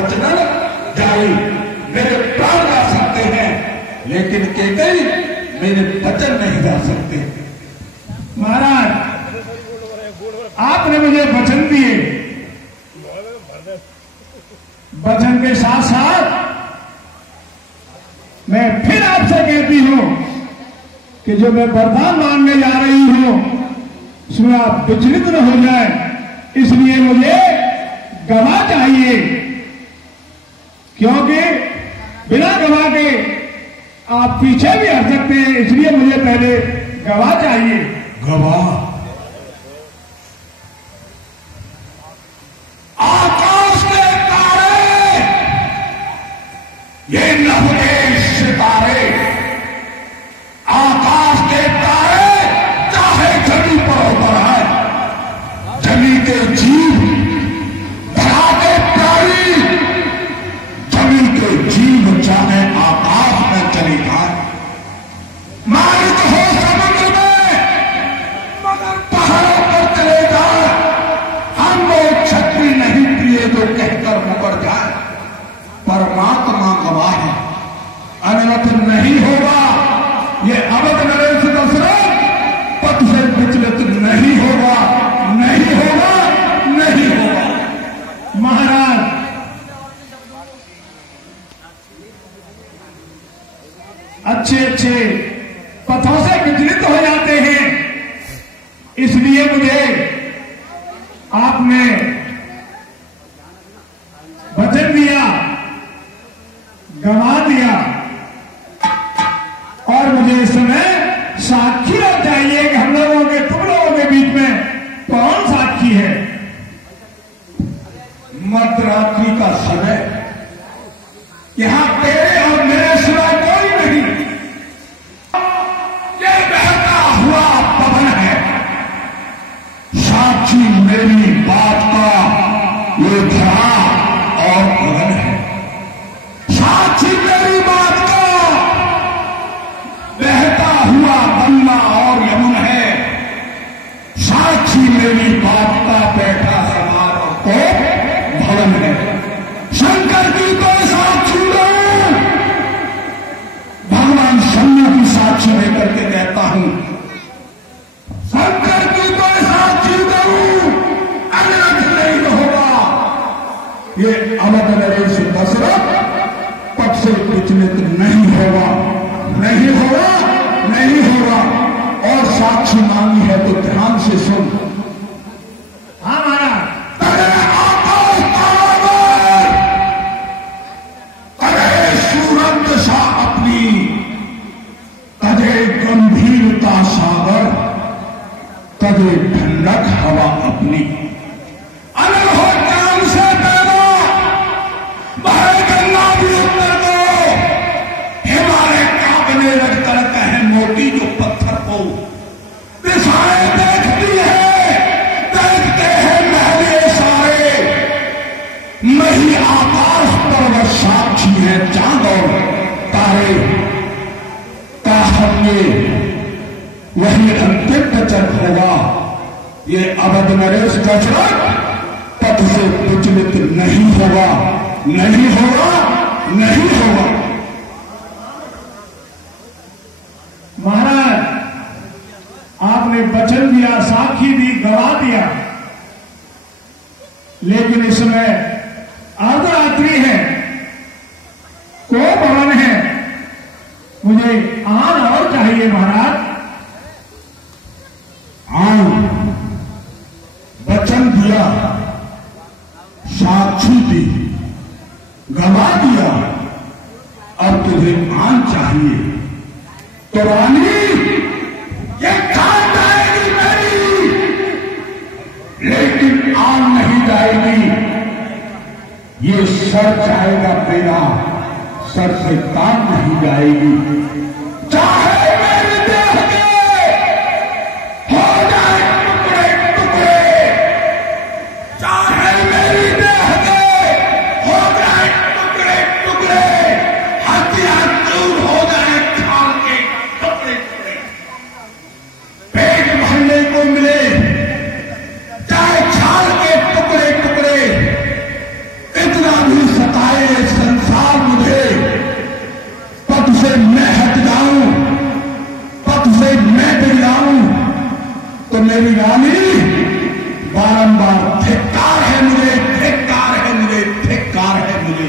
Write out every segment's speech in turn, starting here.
वचन जाई, मेरे प्राण गा सकते हैं, लेकिन केकई मेरे वचन नहीं गा सकते। महाराज, आपने मुझे वचन दिए, वचन के साथ साथ मैं फिर आपसे कहती हूं कि जो मैं वरदान मांगने जा रही हूं उसमें आप विचलित न हो जाए, इसलिए मुझे गवाह चाहिए, क्योंकि बिना गवाह के आप पीछे भी हट सकते हैं, इसलिए मुझे पहले गवाह चाहिए। गवाह? आकाश के तारे, ये नवके सितारे, आकाश के तारे चाहे जमी पर उतर आए, जमी के जीव, धरा के प्राणी, जमी के जीव चाहे आकाश में चली जाए, मारित हो समुद्र में मगर पहाड़ों पर चले जाए, हम वो छत्री नहीं प्रिय जो कहकर मुकर जाए, परमात्मा गवाह है, अनर्थ नहीं होगा, ये अवध नरेश दशरथ पथ से विचलित नहीं होगा, नहीं होगा, नहीं होगा। महाराज, अच्छे अच्छे पथों से विचलित हो जाते हैं, इसलिए मुझे आपने वचन दिया, गवा दिया, और मुझे इस समय साक्षी लोग चाहिए कि हम लोगों के, तुम लोगों के बीच में कौन साक्षी है। मध्यरात्रि का समय, यहां तेरे और मेरे सिवाय कोई नहीं, ये बहता हुआ पवन है, साक्षी मेरी बात का ये धरा और गगन है, साक्षी मेरी बात का बहता हुआ गंगा और यमुन है, साक्षी मेरी बात का बैठा समारोह को भवन है। शंकर की तो साक्षी लो, भगवान शंकर की साक्षी लेकर के कहता हूं, शंकर की तो साक्षी दो, अनर्थ नहीं होगा। ये अवध नरेश दशरथ पथ से विचलित नहीं होगा, नहीं होगा, नहीं होगा। और साक्षी मांगी है तो ध्यान से सुन। हाँ महाराज, आकाश तारावर, करे सूरज सा अपनी, तजे गंभीरता सागर, तजे ठंडक हवा अपनी, अनल हो काम से पैदा, बहे गंगा भी उत्तर दो, हिमालय कांपने लगता कहे मोटी जो पत्थर को, दिशाएं देखती है, देखते हैं महले सारे, नहीं आकाश पर वह साक्षी है, चांद और तारे का हमने वही अंतिम वचन होगा। ये अवध नरेश दशरथ पथ से विचलित नहीं होगा, नहीं होगा, नहीं होगा। महाराज, आपने वचन दिया, साक्षी दी, गवाह दिया, लेकिन इसमें अर्धरात्रि है, को भवन है, मुझे आन और चाहिए महाराज। आन वचन दिया, साक्षी दी, गवाह दिया, अब तुझे आन चाहिए, तो रानी ये खान जाएगी मेरी, लेकिन आन नहीं जाएगी, ये सर जाएगा मेरा, सर से कान नहीं जाएगी। चाहे मेरे देह के हो जाए टुकड़े टुकड़े, चाहे मेरी देह के हो जाए टुकड़े टुकड़े, हड्डियां चूर हो जाए खाल के टुकड़े टुकड़े, पेट भरने को मिले चाहे छाल के टुकड़े टुकड़े, इतना भी सता मेरी रानी, बारंबार धिक्कार है मुझे, धिक्कार है मुझे, धिक्कार है मुझे।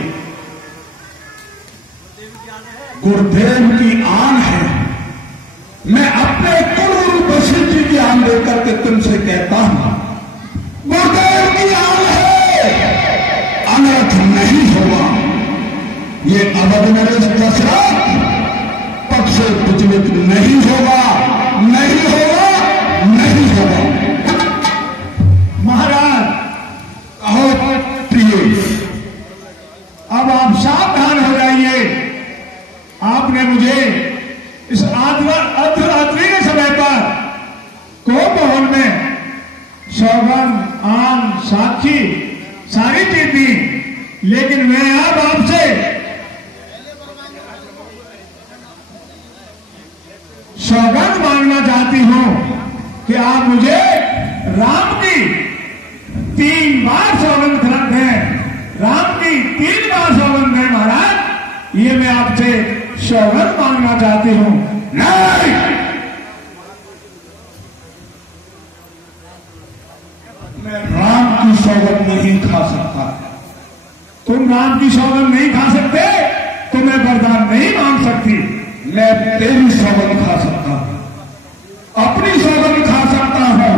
गुरुदेव की आन है। मैं अपने गुरु वशिष्ठ जी की आन लेकर के तुमसे कहता हूं, गुरुदेव की आन है, अनर्थ नहीं होगा। ये अवध नरेश दशरथ पद से विचलित नहीं होगा, नहीं होगा, नहीं होगा। महाराज कहो प्रिय, अब आप सावधान हो जाइए। आपने मुझे इस अर्धरात्रि के समय पर कोप भवन में सौगंध, आम, साक्षी सारी चीज दी, लेकिन मैं अब आपसे सौगंध मांगना चाहती हूं कि आप मुझे राम की 3 बार सौगंध ग्रंथ है, राम की 3 बार सौगंध है महाराज। ये मैं आपसे सौगंध मांगना चाहती हूं। नहीं, मैं राम की सौगंध नहीं खा सकता। तुम राम की सौगंध नहीं खा सकते तो मैं वरदान नहीं मांग सकती। मैं तेरी सौगंध खा सकता हूं, अपनी सौगंध खा सकता हूं,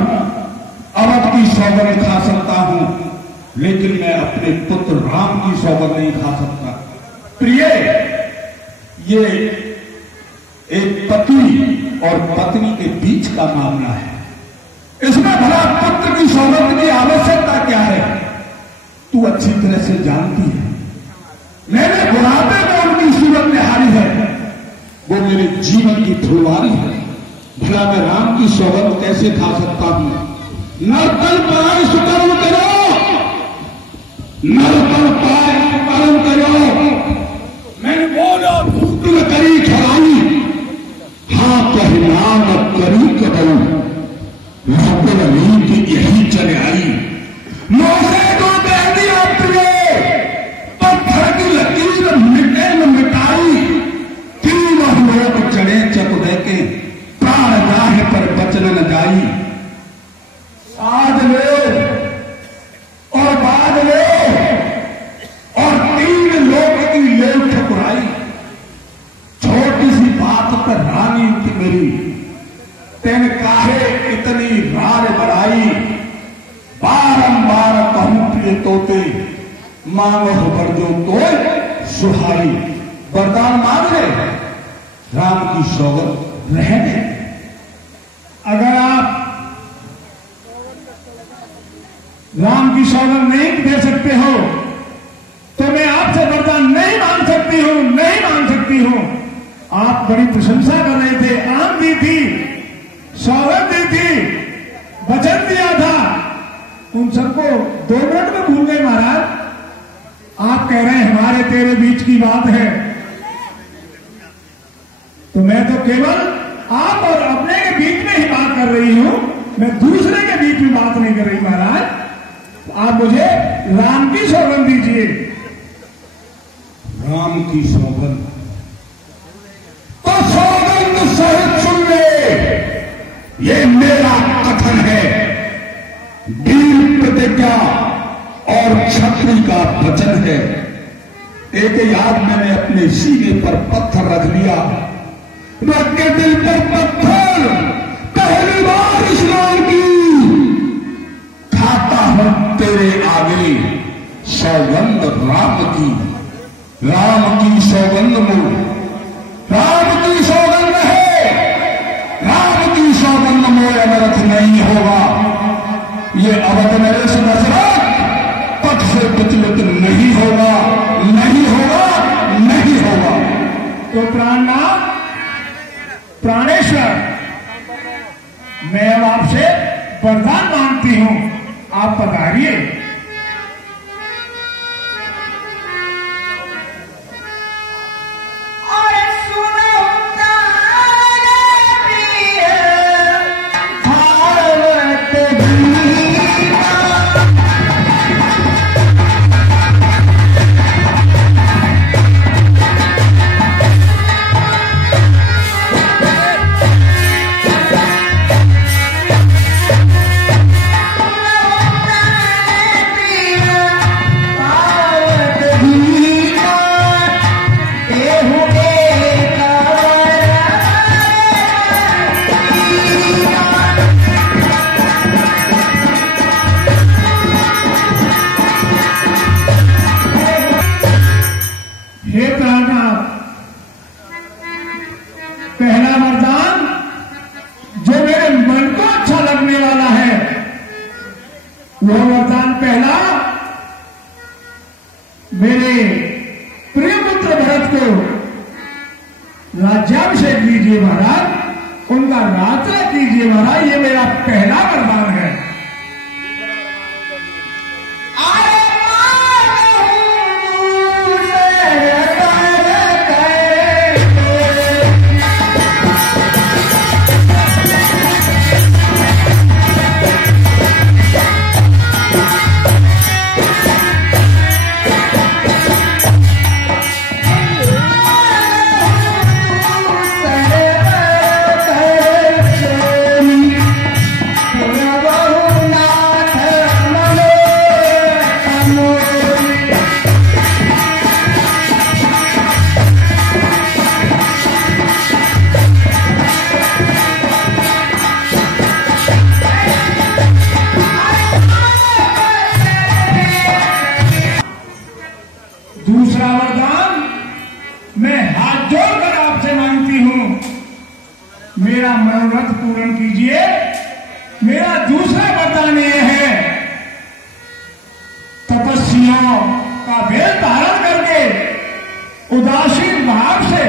अवध की सौगंध खा सकता हूं, लेकिन मैं अपने पुत्र राम की सौगंध नहीं खा सकता। प्रिय, ये एक पति और पत्नी के बीच का मामला है। इसमें भला पुत्र की सौगंध की आवश्यकता क्या है? तू अच्छी तरह से जानती है। मैंने बुढ़ापे में उनकी सूरत निहारी है, वो मेरे जीवन की फुलवारी है। भला मैं राम की सौगंध कैसे खा सकता हूं? नरतल पाए सुकर्म करो, नरतल पाए सुकर्म करो। मैंने बोला भूत न करी खराई, हाँ कहना न करी कदम, राहुल अली की यही चले आई। मोसे को कह दिया प्रिय, पत्थर की लकीर मिटे न मिटाई, तीनों लोग चढ़े चकुदे के, प्राण जाहे पर बचन न जाई। साध ले और बाध ले और 3 लोग की ले ठकुराई। छोटी सी बात पर रानी थी मेरी, तेन काहे इतनी रार बड़ाई। बारंबार कहूं प्रिय तोते, मांगो बर जो तोय सुहाई। वरदान मांग ले, राम की सौगंध रहने। अगर आप राम की सौगंध नहीं दे सकते हो तो मैं आपसे वरदान नहीं मांग सकती हूं, नहीं मांग सकती हूं। आप बड़ी प्रशंसा कर रहे थे, आम दी थी, सौगंध दी थी, वचन दिया था, उन सबको 2 मिनट में भूल गए महाराज। आप कह रहे हैं हमारे तेरे बीच की बात है, तो मैं तो केवल आप और अपने के बीच में ही बात कर रही हूं, मैं दूसरे के बीच में बात नहीं कर रही महाराज। तो आप मुझे राम की सौगंध दीजिए। राम की सौगंध तो सौगंध सहित सुन ले, ये मेरा कथन है, वीर प्रतिज्ञा और क्षत्रिय का वचन है। एक याद मैंने अपने सीने पर पत्थर रख लिया, रख के दिल पर पत्थर, पहली बार स्नान की, खाता हूं तेरे आगे सौगंध राम की। राम की सौगंध मुझ, राम की सौगंध है, राम की सौगंध मोय अनर्थ नहीं होगा। ये अवध नरेश दशरथ पथ से विचलित नहीं होगा, नहीं होगा, नहीं होगा। तो प्राणनाथ प्राणेश्वर, मैं अब आपसे वरदान मांगती हूं, आप पधारिए। हे प्राणनाथ, पहला वरदान जो मेरे मन को अच्छा लगने वाला है, वह वरदान पहला, मेरे प्रिय पुत्र भरत को राज्याभिषेक कीजिए महाराज, उनका राजा कीजिए महाराज, ये मेरा पहला वरदान है। दूसरा वरदान मैं हाथ जोड़कर आपसे मांगती हूं, मेरा मनोरथ पूर्ण कीजिए। मेरा दूसरा वरदान यह है, तपस्वियों का वेश धारण करके उदासीन भाव से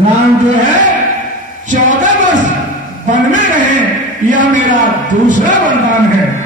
राम जो है 14 वर्ष वन में रहे, यह मेरा दूसरा वरदान है।